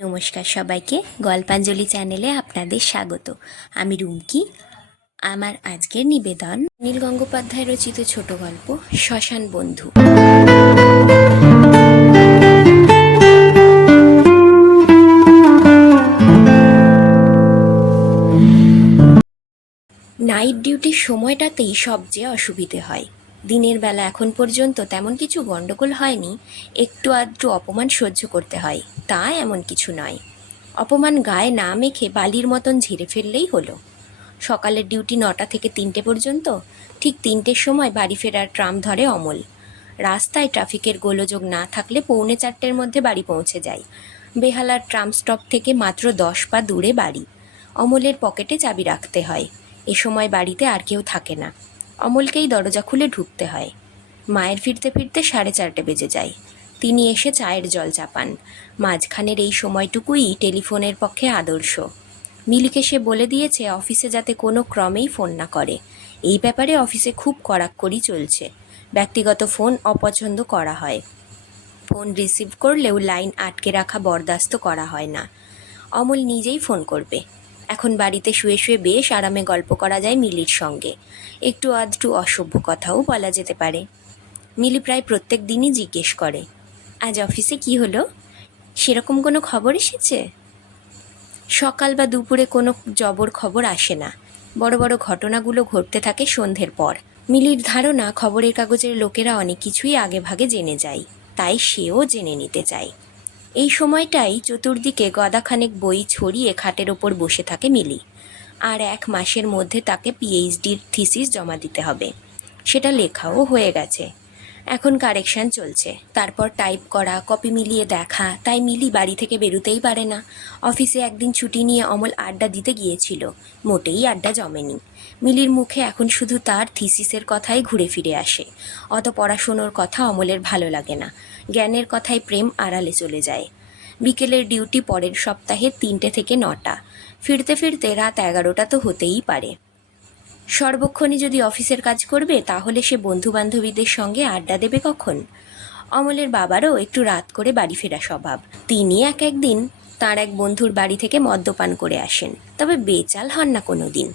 নমস্কার সবাইকে, গল্পাঞ্জলি চ্যানেলে আপনাদের স্বাগত। আমি রুমকি। আমার আজকের নিবেদন, নীল গঙ্গোপাধ্যায় রচিত ছোট গল্প, শ্মশান বন্ধু। নাইট ডিউটির সময়টাতেই সবচেয়ে অসুবিধে হয়। দিনের বেলা এখন পর্যন্ত তেমন কিছু গণ্ডগোল হয়নি, একটু আধটু অপমান সহ্য করতে হয়, তা এমন কিছু নয়। অপমান গায়ে না মেখে বালির মতন ঝেড়ে ফেললেই হলো। সকালের ডিউটি নটা থেকে তিনটে পর্যন্ত, ঠিক তিনটের সময় বাড়ি ফেরার ট্রাম ধরে অমল। রাস্তায় ট্রাফিকের গোলযোগ না থাকলে পৌনে চারটের মধ্যে বাড়ি পৌঁছে যায়। বেহালার ট্রাম স্টপ থেকে মাত্র দশ পা দূরে বাড়ি। অমলের পকেটে চাবি রাখতে হয়। এ সময় বাড়িতে আর কেউ থাকে না। অমলকেই দরজা খুলে ঢুকতে হয়। মায়ের ফিরতে ফিরতে সাড়ে চারটে বেজে যায়। তিনি এসে চায়ের জল চাপান। মাঝখানের এই সময়টুকুই টেলিফোনের পক্ষে আদর্শ। মিলিকে সে বলে দিয়েছে, অফিসে যাতে কোনো ক্রমেই ফোন না করে। এই ব্যাপারে অফিসে খুব কড়াকড়ি চলছে। ব্যক্তিগত ফোন অপছন্দ করা হয়। ফোন রিসিভ করলেও লাইন আটকে রাখা বরদাস্ত করা হয় না। অমল নিজেই ফোন করবে। এখন বাড়িতে শুয়ে শুয়ে বেশ আরামে গল্প করা যায় মিলির সঙ্গে। একটু আধটু অসভ্য কথাও বলা যেতে পারে। মিলি প্রায় প্রত্যেক দিনই জিজ্ঞেস করে, আজ অফিসে কি হলো? সেরকম কোনো খবর এসেছে? সকাল বা দুপুরে কোনো জবর খবর আসে না। বড় বড় ঘটনাগুলো ঘটতে থাকে সন্ধ্যের পর। মিলির ধারণা, খবরের কাগজের লোকেরা অনেক কিছুই আগে ভাগে জেনে যায়। তাই সেও জেনে নিতে চায়। এই সময়টাই চতুর্দিকে গদাখানেক বই ছড়িয়ে খাটের ওপর বসে থাকে মিলি। আর এক মাসের মধ্যে তাকে পিএইচডির থিসিস জমা দিতে হবে। সেটা লেখাও হয়ে গেছে। এখন কারেকশন চলছে। তারপর টাইপ করা, কপি মিলিয়ে দেখা, তাই মিলি বাড়ি থেকে বেরোতেই পারে না। অফিসে একদিন ছুটি নিয়ে অমল আড্ডা দিতে গিয়েছিল। মোটেই আড্ডা জমেনি। মিলির মুখে এখন শুধু তার থিসিসের কথাই ঘুরে ফিরে আসে। অত পড়াশুনোর কথা অমলের ভালো লাগে না। জ্ঞানের কথায় প্রেম আড়ালে চলে যায়। বিকেলের ডিউটি পরের সপ্তাহে তিনটে থেকে নটা। ফিরতে ফিরতে রাত এগারোটা তো হতেই পারে। সর্বক্ষণই যদি অফিসের কাজ করবে, তাহলে সে বন্ধু বান্ধবীদের সঙ্গে আড্ডা দেবে কখন? অমলের বাবারও একটু রাত করে বাড়ি ফেরা স্বভাব। তিনি এক একদিন তার এক বন্ধুর বাড়ি থেকে মদ্যপান করে আসেন, তবে বেচাল হন না কোনো দিন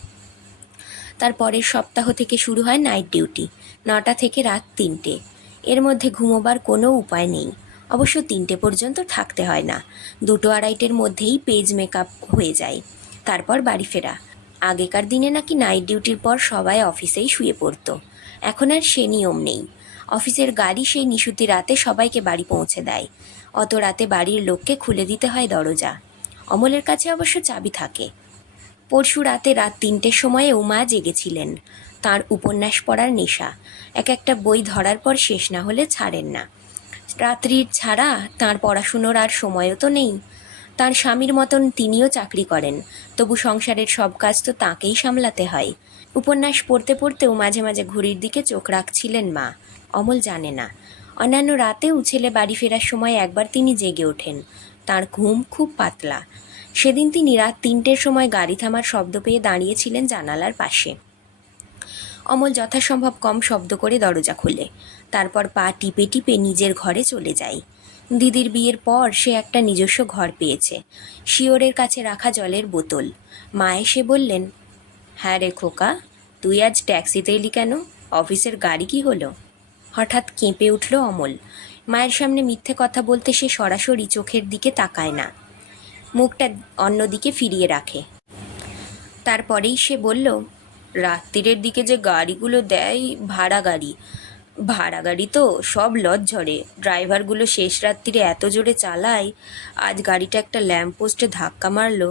তার পরের সপ্তাহ থেকে শুরু হয় নাইট ডিউটি, নটা থেকে রাত তিনটে। এর মধ্যে ঘুমোবার কোনো উপায় নেই। অবশ্য তিনটে পর্যন্ত থাকতে হয় না। দুটো আড়াইটের মধ্যেই পেজ মেকআপ হয়ে যায়। তারপর বাড়ি ফেরা। আগেকার দিনে নাকি নাইট ডিউটির পর সবাই অফিসেই শুয়ে পড়তো। এখন আর সে নিয়ম নেই। অফিসের গাড়ি সেই নিশুতি রাতে সবাইকে বাড়ি পৌঁছে দেয়। অত রাতে বাড়ির লোককে খুলে দিতে হয় দরজা। অমলের কাছে অবশ্য চাবি থাকে। পরশু রাতে রাত তিনটের সময়ে উমা জেগেছিলেন। তার উপন্যাস পড়ার নেশা। এক একটা বই ধরার পর শেষ না হলে ছাড়েন না। রাত্রির ছাড়া তার পড়াশুনোর আর সময়ও তো নেই। তার স্বামীর মতন তিনিও চাকরি করেন, তবু সংসারের সব কাজ তো তাঁকেই সামলাতে হয়। উপন্যাস পড়তে পড়তেও মাঝে মাঝে ঘড়ির দিকে চোখ রাখছিলেন মা। অমল জানে না। অন্যান্য রাতেও ছেলে বাড়ি ফেরার সময় একবার তিনি জেগে ওঠেন। তার ঘুম খুব পাতলা। সেদিন তিনি রাত তিনটের সময় গাড়ি থামার শব্দ পেয়ে দাঁড়িয়েছিলেন জানালার পাশে। অমল যথাসম্ভব কম শব্দ করে দরজা খুলে। তারপর পা টিপে টিপে নিজের ঘরে চলে যায়। দিদির বিয়ের পর সে একটা নিজস্ব ঘর পেয়েছে, শিওরের কাছে রাখা জলের বোতল। মা এসে বললেন হ্যাঁ রে খোকা, তুই আজ ট্যাক্সিতে এলি কেন? অফিসের গাড়ি কি হলো? হঠাৎ কেঁপে উঠল অমল। মায়ের সামনে মিথ্যে কথা বলতে সে সরাসরি চোখের দিকে তাকায় না। মুখটা অন্যদিকে ফিরিয়ে রাখে। তারপরেই সে বলল রাত্রিরের দিকে যে গাড়িগুলো দেয় ভাড়া গাড়ি। ভাড়া গাড়ি তো সব লজ ঝরে ড্রাইভারগুলো শেষ রাত্রিরে এত জোরে চালায়, আজ গাড়িটা একটা ল্যাম্পপোস্টে ধাক্কা মারলো।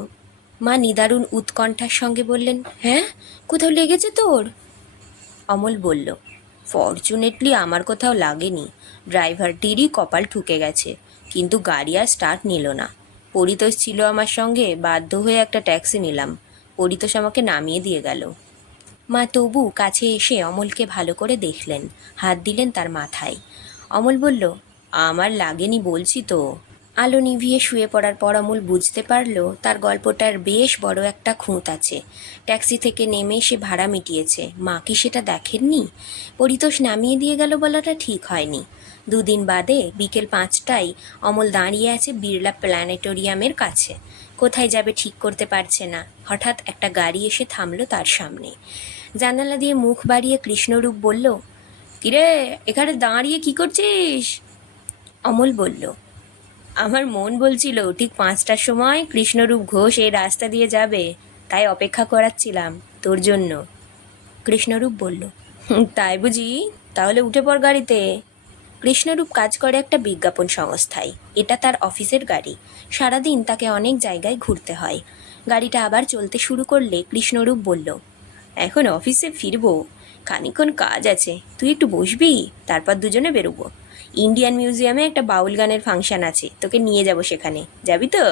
মা নিদারুণ উৎকণ্ঠার সঙ্গে বললেন হ্যাঁ কোথাও লেগেছে তোর? অমল বলল, ফরচুনেটলি আমার কোথাও লাগেনি। ড্রাইভারটিরই কপাল ঠুকে গেছে, কিন্তু গাড়ি আর স্টার্ট নিল না। পরিতোষ ছিল আমার সঙ্গে, বাধ্য হয়ে একটা ট্যাক্সি নিলাম। পরিতোষ আমাকে নামিয়ে দিয়ে গেল। মা তবু কাছে এসে অমলকে ভালো করে দেখলেন, হাত দিলেন তার মাথায়। অমল বলল, আমার লাগেনি বলছি তো। আলো নিভিয়ে শুয়ে পড়ার পর অমল বুঝতে পারল তার গল্পটার বেশ বড় একটা খুঁত আছে। ট্যাক্সি থেকে নেমে সে ভাড়া মিটিয়েছে। মা কি সেটা দেখেননি? পরিতোষ নামিয়ে দিয়ে গেল বলাটা ঠিক হয়নি। দুদিন বাদে বিকেল পাঁচটায় অমল দাঁড়িয়ে আছে বিড়লা প্ল্যানেটোরিয়ামের কাছে। কোথায় যাবে ঠিক করতে পারছে না। হঠাৎ একটা গাড়ি এসে থামলো তার সামনে। জানালা দিয়ে মুখ বাড়িয়ে কৃষ্ণরূপ বলল কিরে এখানে দাঁড়িয়ে কি করছিস? অমল বলল আমার মন বলছিল ঠিক পাঁচটার সময় কৃষ্ণরূপ ঘোষ এই রাস্তা দিয়ে যাবে তাই অপেক্ষা করাচ্ছিলাম তোর জন্য। কৃষ্ণরূপ বলল "হুম, তাই বুঝি? তাহলে উঠে পড় গাড়িতে। কৃষ্ণরূপ কাজ করে একটা বিজ্ঞাপন সংস্থায়। এটা তার অফিসের গাড়ি। সারাদিন তাকে অনেক জায়গায় ঘুরতে হয়। গাড়িটা আবার চলতে শুরু করলে কৃষ্ণরূপ বলল, এখন অফিসে ফিরবো? খানিক্ষণ কাজ আছে। তুই একটু বসবি? তারপর দুজনে বেরোবো। ইন্ডিয়ান মিউজিয়ামে একটা বাউল গানের ফাংশন আছে। তোকে নিয়ে যাব সেখানে। যাবি তো?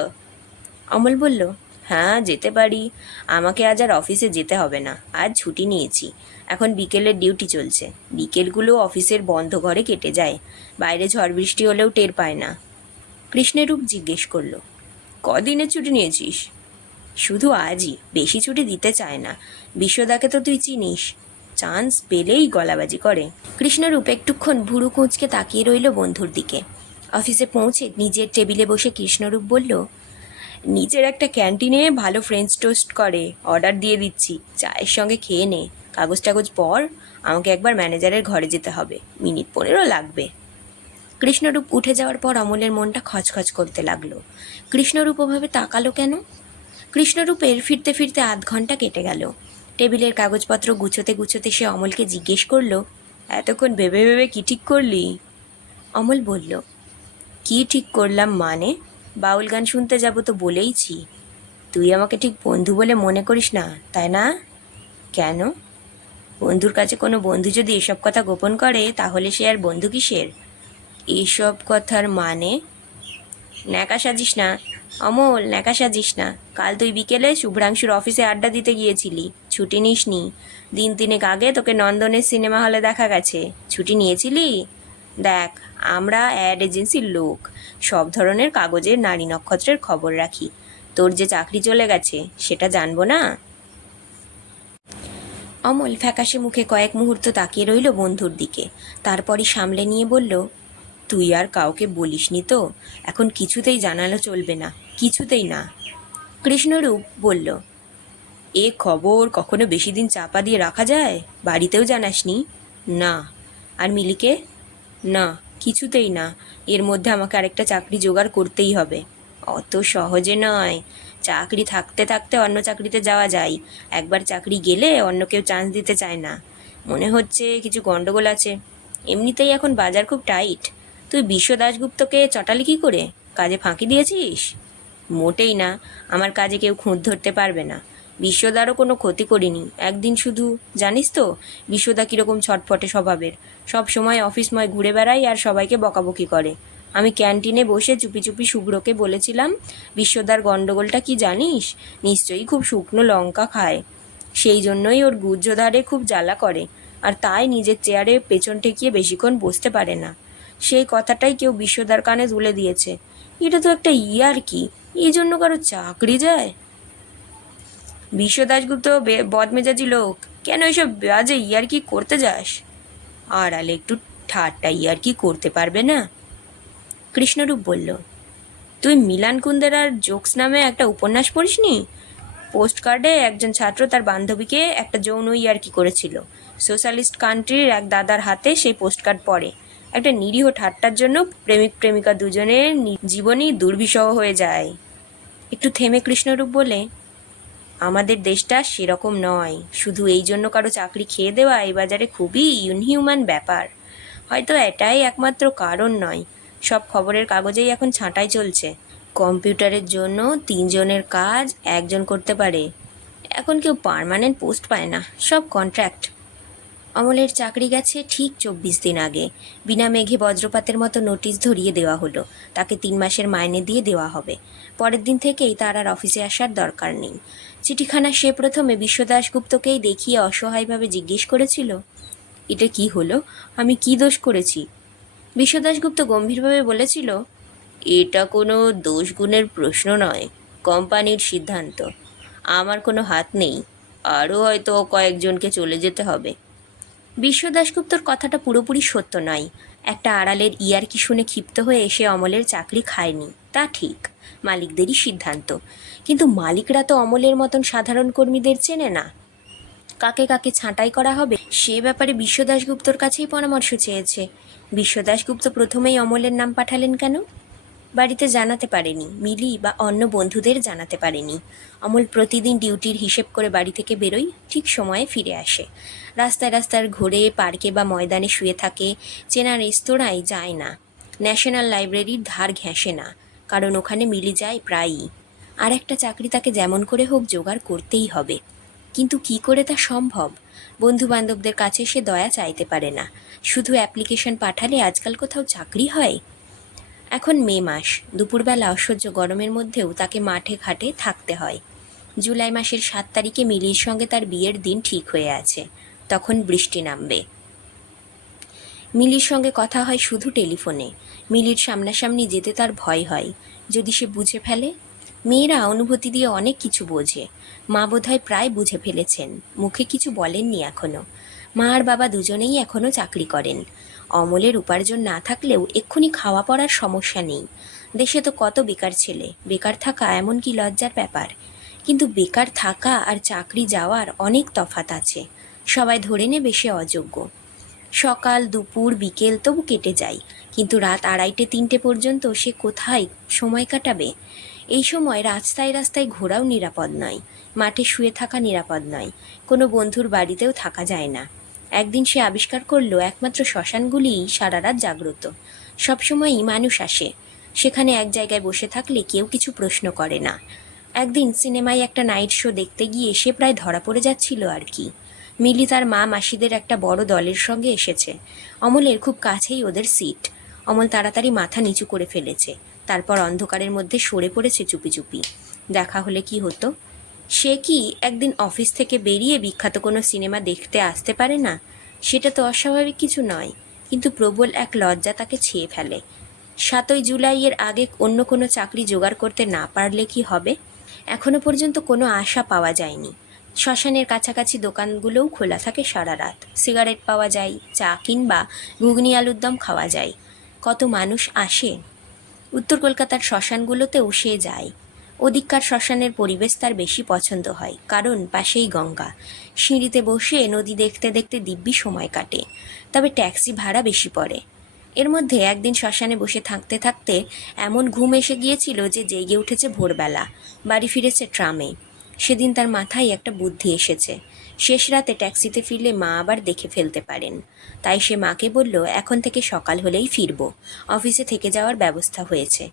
অমল বলল হ্যাঁ যেতে পারি। আমাকে আজ আর অফিসে যেতে হবে না। আজ ছুটি নিয়েছি। এখন বিকেলের ডিউটি চলছে। বিকেলগুলো অফিসের বন্ধ ঘরে কেটে যায়। বাইরে ঝড় বৃষ্টি হলেও টের পায় না। কৃষ্ণেরূপ জিজ্ঞেস করল, কদিনের ছুটি নিয়েছিস? শুধু আজই। বেশি ছুটি দিতে চায় না। বিশ্বদাকে তো তুই চিনিস। চান্স পেলেই গলাবাজি করে। কৃষ্ণরূপ একটুক্ষণ ভুরু কুঁচকে তাকিয়ে রইল বন্ধুর দিকে। অফিসে পৌঁছে নিজের টেবিলে বসে কৃষ্ণরূপ বলল, নিজের একটা ক্যান্টিনে ভালো ফ্রেঞ্চ টোস্ট করে। অর্ডার দিয়ে দিচ্ছি। চায়ের সঙ্গে খেয়ে নে। কাগজ টাগজ পর আমাকে একবার ম্যানেজারের ঘরে যেতে হবে। মিনিট পনেরো লাগবে। কৃষ্ণরূপ উঠে যাওয়ার পর অমলের মনটা খচখচ করতে লাগল। কৃষ্ণরূপ ওভাবে তাকালো কেন? কৃষ্ণরূপের ফিরতে ফিরতে আধ ঘণ্টা কেটে গেল। টেবিলের কাগজপত্র গুছোতে গুছোতে সে অমলকে জিজ্ঞেস করল, এতক্ষণ ভেবে ভেবে কি ঠিক করলি? অমল বলল, কি ঠিক করলাম মানে? বাউল গান শুনতে যাব তো বলেইছি। তুই আমাকে ঠিক বন্ধু বলে মনে করিস না, তাই না? কেন? বন্ধুর কাছে কোনো বন্ধু যদি এসব কথা গোপন করে, তাহলে সে আর বন্ধু কিসের? এইসব কথার মানে? ন্যাকা সাজিস না। অমল, ন্যাকা সাজিস না। কাল তুই বিকেলে শুভ্রাংশুর অফিসে আড্ডা দিতে গিয়েছিলি। ছুটি নিসনি। দিন তিনেক আগে তোকে নন্দনের সিনেমা হলে দেখা গেছে। ছুটি নিয়েছিলি? দেখ, আমরা অ্যাড এজেন্সির লোক। সব ধরনের কাগজের নারী নক্ষত্রের খবর রাখি। তোর যে চাকরি চলে গেছে, সেটা জানব না? অমল ফ্যাকাশে মুখে কয়েক মুহূর্ত তাকিয়ে রইল বন্ধুর দিকে। তারপরই সামলে নিয়ে বলল, তুই আর কাউকে বলিসনি তো? এখন কিছুতেই জানালো চলবে না, কিছুতেই না। কৃষ্ণরূপ বলল, এ খবর কখনো বেশি দিন চাপা দিয়ে রাখা যায়? বাড়িতেও জানাসনি? না। আর মিলিকে? না, কিছুতেই না। এর মধ্যে আমাকে আরেকটা চাকরি জোগাড় করতেই হবে। অত সহজে নয়। চাকরি থাকতে থাকতে অন্য চাকরিতে যাওয়া যায়। একবার চাকরি গেলে অন্য কেউ চান্স দিতে চায় না। মনে হচ্ছে কিছু গন্ডগোল আছে। এমনিতেই এখন বাজার খুব টাইট তুই বিশ্ব দাশগুপ্তকে চটালি কী করে? কাজে ফাঁকি দিয়েছিস? মোটেই না। আমার কাজে কেউ খুঁত ধরতে পারবে না। বিশ্বদারও কোনো ক্ষতি করিনি। একদিন শুধু, জানিস তো, বিশ্বদা কীরকম ছটফটে স্বভাবের। সব সময় অফিসময় ঘুরে বেড়ায় আর সবাইকে বকাবকি করে। আমি ক্যান্টিনে বসে চুপি চুপি শুভ্রকে বলেছিলাম, বিশ্বদার গণ্ডগোলটা কি জানিস? নিশ্চয়ই খুব শুকনো লঙ্কা খায়। সেই জন্যই ওর গুজ্জোধারে খুব জ্বালা করে। আর তাই নিজের চেয়ারে পেছন ঠেকিয়ে বেশিক্ষণ বসতে পারে না। সেই কথাটাই কেউ বিশ্বদার কানে তুলে দিয়েছে। এটা তো একটা ইয়ার কি? এই জন্য কারও চাকরি যায়? বিশ্বদাসগুপ্ত বদমেজাজি লোক, কেন এসব বাজে ইয়ার কি করতে যাস? আড়ালে একটু ঠাট্টা ইয়ার কি করতে পারবে না? কৃষ্ণরূপ বলল, তুই মিলান কুন্দেরার জোকস নামে একটা উপন্যাস পড়িসনি? পোস্ট কার্ডে একজন ছাত্র তার বান্ধবীকে একটা যৌন ইয়ার্কি করেছিল। সোশ্যালিস্ট কান্ট্রির এক দাদার হাতে সেই পোস্ট কার্ড পড়ে। একটা নিরীহ ঠাট্টার জন্য প্রেমিক প্রেমিকা দুজনের জীবনই দুর্বিষহ হয়ে যায়। একটু থেমে কৃষ্ণরূপ বলে, আমাদের দেশটা সেরকম নয়। শুধু এই জন্য কারও চাকরি খেয়ে দেওয়া এই বাজারে খুবই ইনহিউম্যান ব্যাপার। হয়তো এটাই একমাত্র কারণ নয়। সব খবরের কাগজেই এখন ছাঁটাই চলছে। কম্পিউটারের জন্য তিনজনের কাজ একজন করতে পারে। এখন কেউ পার্মানেন্ট পোস্ট পায় না, সব কন্ট্রাক্ট অমলের চাকরি গেছে ঠিক চব্বিশ দিন আগে। বিনা মেঘে বজ্রপাতের মতো নোটিশ ধরিয়ে দেওয়া হলো। তাকে তিন মাসের মাইনে দিয়ে দেওয়া হবে। পরের দিন থেকেই তার আর অফিসে আসার দরকার নেই। চিঠিখানা সে প্রথমে বিশ্বদাসগুপ্তকেই দেখিয়ে অসহায়ভাবে জিজ্ঞেস করেছিল, এটা কি হলো? আমি কি দোষ করেছি? বিশ্বদাসগুপ্ত গম্ভীরভাবে বলেছিল, এটা কোনো দোষ গুণের প্রশ্ন নয়, কোম্পানির সিদ্ধান্ত। আমার কোনো হাত নেই, আরও হয়তো কয়েকজনকে চলে যেতে হবে। বিশ্বদাসগুপ্তর কথাটা পুরোপুরি সত্য নয়। একটা আড়ালের ইয়ার কি শুনে ক্ষিপ্ত হয়ে এসে অমলের চাকরি খায়নি? তা ঠিক, মালিকদেরই সিদ্ধান্ত। কিন্তু মালিকরা তো অমলের মতন সাধারণ কর্মীদের চেনে না। কাকে কাকে ছাঁটাই করা হবে, সে ব্যাপারে বিশ্ব দাশগুপ্তর কাছেই পরামর্শ চেয়েছে। বিশ্ব দাশগুপ্ত প্রথমেই অমলের নাম পাঠালেন কেন? বাড়িতে জানাতে পারেনি, মিলি বা অন্য বন্ধুদের জানাতে পারেনি। অমল প্রতিদিন ডিউটির হিসেব করে বাড়ি থেকে বেরোই ঠিক সময়ে ফিরে আসে। রাস্তায় রাস্তার ঘোরে, পার্কে বা ময়দানে শুয়ে থাকে, চেনা রেস্তোরাঁয় যায় না। ন্যাশনাল লাইব্রেরির ধার ঘেঁষে না, কারণ ওখানে মিলি যায় প্রায়ই। আর একটা চাকরি তাকে যেমন করে হোক, জোগাড় করতেই হবে। কিন্তু কি করে তা সম্ভব? বন্ধু বান্ধবদের কাছে সে দয়া চাইতে পারে না। শুধু অ্যাপ্লিকেশন পাঠালে আজকাল কোথাও চাকরি হয়? এখন মে মাস। দুপুরবেলা অসহ্য গরমের মধ্যেও তাকে মাঠে ঘাটে থাকতে হয়। জুলাই মাসের সাত তারিখে মিলির সঙ্গে তার বিয়ের দিন ঠিক হয়ে আছে। তখন বৃষ্টি নামবে। মিলির সঙ্গে কথা হয় শুধু টেলিফোনে। মিলির সামনাসামনি যেতে তার ভয় হয়। যদি সে বুঝে ফেলে মেয়েরা অনুভূতি দিয়ে অনেক কিছু বোঝে। মা বোধহয় প্রায় বুঝে ফেলেছেন। মুখে কিছু বলেননি এখনও। মা আর বাবা দুজনেই এখনও চাকরি করেন। অমলের উপার্জন না থাকলেও এক্ষুনি খাওয়া পড়ার সমস্যা নেই। দেশে তো কত বেকার ছেলে। বেকার থাকা এমন কি লজ্জার ব্যাপার। কিন্তু বেকার থাকা আর চাকরি যাওয়ার অনেক তফাত আছে। সবাই ধরে নেবে সে অযোগ্য। সকাল, দুপুর, বিকেল তবু কেটে যায়। কিন্তু রাত আড়াইটে, তিনটে পর্যন্ত সে কোথায় সময় কাটাবে? এই সময় রাস্তায় রাস্তায় ঘোরাও নিরাপদ নয়, মাঠে শুয়ে থাকা নিরাপদ নয়, কোনো বন্ধুর বাড়িতেও থাকা যায় না। একদিন সে আবিষ্কার করল, একমাত্র শ্মশানগুলিই সারা রাত জাগ্রত। সবসময়ই মানুষ আসে, সেখানে এক জায়গায় বসে থাকলে কেউ কিছু প্রশ্ন করে না। একদিন সিনেমায় একটা নাইট শো দেখতে গিয়ে সে প্রায় ধরা পড়ে যাচ্ছিল আর কি। মিলি তার মা মাসিদের একটা বড় দলের সঙ্গে এসেছে। অমলের খুব কাছেই ওদের সিট। অমল তাড়াতাড়ি মাথা নিচু করে ফেলেছে। তারপর অন্ধকারের মধ্যে সরে পড়েছে চুপি চুপি। দেখা হলে কি হতো? সে কি একদিন অফিস থেকে বেরিয়ে বিখ্যাত কোনো সিনেমা দেখতে আসতে পারে না? সেটা তো অস্বাভাবিক কিছু নয়, কিন্তু প্রবল এক লজ্জা তাকে ছেয়ে ফেলে। সাতই জুলাইয়ের আগে অন্য কোনো চাকরি জোগাড় করতে না পারলে কি হবে? এখনও পর্যন্ত কোনো আশা পাওয়া যায়নি। শ্মশানের কাছাকাছি দোকানগুলোও খোলা থাকে সারা রাত। সিগারেট পাওয়া যায়, চা কিংবা ঘুগনি আলুর দম খাওয়া যায়। কত মানুষ আসে উত্তর কলকাতার শ্মশানগুলোতেও সে যায়। ওদিককার শ্মশানের পরিবেশ তার বেশি পছন্দ হয়, কারণ পাশেই গঙ্গা। সিঁড়িতে বসে নদী দেখতে দেখতে দিব্যি সময় কাটে, তবে ট্যাক্সি ভাড়া বেশি পড়ে। এর মধ্যে একদিন শ্মশানে বসে থাকতে থাকতে এমন ঘুম এসে গিয়েছিল যে জেগে উঠেছে ভোরবেলা, বাড়ি ফিরেছে ট্রামে। সেদিন তার মাথায় একটা বুদ্ধি এসেছে শেষ রাতে ট্যাক্সিতে ফিরলে মা আবার দেখে ফেলতে পারেন। তাই সে মাকে বলল, এখন থেকে সকাল হলেই ফিরব। অফিসে থেকে যাওয়ার ব্যবস্থা হয়েছে।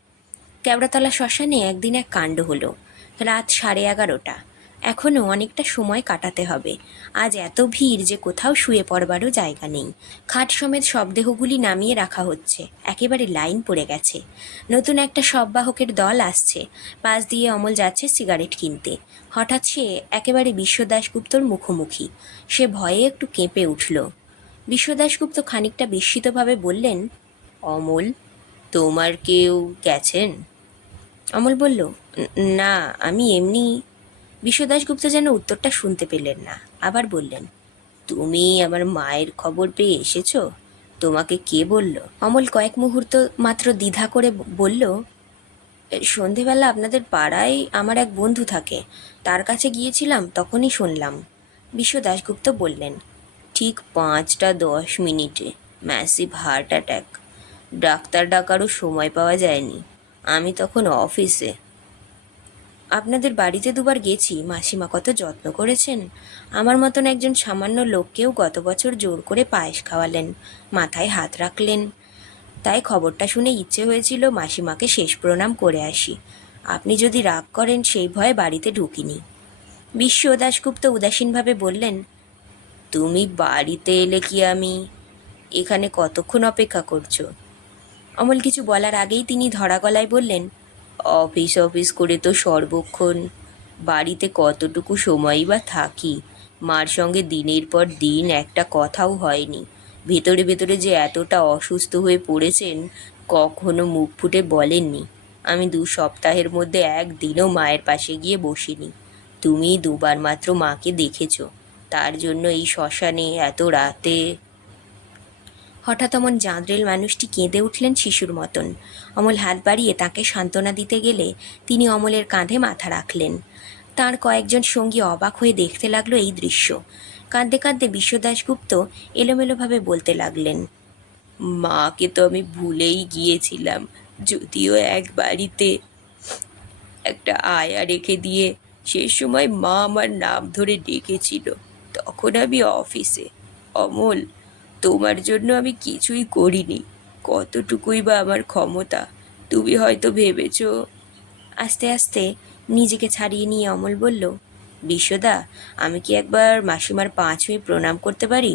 কেওড়াতলা শ্মশানে একদিন এক কাণ্ড হলো। রাত সাড়ে এগারোটা। এখনও অনেকটা সময় কাটাতে হবে। আজ এত ভিড় যে কোথাও শুয়ে পড়বারও জায়গা নেই। খাট সমেত শবদেহগুলি নামিয়ে রাখা হচ্ছে। একেবারে লাইন পড়ে গেছে। নতুন একটা শববাহকের দল আসছে। পাশ দিয়ে অমল যাচ্ছে সিগারেট কিনতে। হঠাৎ সে একেবারে বিশ্ব দাশগুপ্তর মুখোমুখি। সে ভয়ে একটু কেঁপে উঠল। বিশ্ব দাশগুপ্ত খানিকটা বিস্মিতভাবে বললেন, অমল, তোমার কেউ গেছেন? অমল বলল, না, আমি এমনি বিশ্ব দাশগুপ্ত যেন উত্তরটা শুনতে পেলেন না। আবার বললেন, তুমি আমার মায়ের খবর পেয়ে এসেছ? তোমাকে কে বলল? অমল কয়েক মুহূর্ত মাত্র দ্বিধা করে বলল, সন্ধেবেলা আপনাদের পাড়ায় আমার এক বন্ধু থাকে। তার কাছে গিয়েছিলাম, তখনই শুনলাম। বিশ্ব দাশগুপ্ত বললেন, ঠিক পাঁচটা দশ মিনিটে। Massive heart attack. ডাক্তার ডাকারও সময় পাওয়া যায়নি। আমি তখন অফিসে আপনাদের বাড়িতে দুবার গেছি, মাসিমা কত যত্ন করেছেন। আমার মতন একজন সামান্য লোককেও গত বছর জোর করে পায়েস খাওয়ালেন, মাথায় হাত রাখলেন। তাই খবরটা শুনে ইচ্ছে হয়েছিল মাসিমাকে শেষ প্রণাম করে আসি। আপনি যদি রাগ করেন, সেই ভয়ে বাড়িতে ঢুকিনি। বিশ্ব দাশগুপ্ত উদাসীনভাবে বললেন, তুমি বাড়িতে এলে কি আমি? এখানে কতক্ষণ অপেক্ষা করছ? অমল কিছু বলার আগেই তিনি ধরা গলায় বললেন অফিস অফিস করে তো সর্বক্ষণ। বাড়িতে কতটুকু সময়ই বা থাকি? মার সঙ্গে দিনের পর দিন একটা কথাও হয়নি। ভেতরে ভেতরে যে এতটা অসুস্থ হয়ে পড়েছেন, কখনো মুখ ফুটে বলেননি। আমি দু সপ্তাহের মধ্যে একদিনও মায়ের পাশে গিয়ে বসিনি। তুমি দুবার মাত্র মাকে দেখেছ। তার জন্য এই শ্মশানে এত রাতে হঠাৎ অমন জাঁদরেল মানুষটি কেঁদে উঠলেন শিশুর মতন। অমল হাত বাড়িয়ে তাকে সান্ত্বনা দিতে গেলে তিনি অমলের কাঁধে মাথা রাখলেন। তার কয়েকজন সঙ্গী অবাক হয়ে দেখতে লাগল এই দৃশ্য। কাঁদতে কাঁদতে বিশ্ব দাশগুপ্ত এলোমেলোভাবে বলতে লাগলেন, মাকে তো আমি ভুলেই গিয়েছিলাম, যদিও এক বাড়িতে একটা আয়া রেখে দিয়ে সে সময় মা আমার নাম ধরে ডেকেছিল, তখন আমি অফিসে। অমল তোমার জন্য আমি কিছুই করিনি। কতটুকুই বা আমার ক্ষমতা, তুমি হয়তো ভেবেছ। আস্তে আস্তে নিজেকে ছাড়িয়ে নিয়ে অমল বলল, বিশ্বদা, আমি কি একবার মাসিমার পাঁচ হয়ে প্রণাম করতে পারি?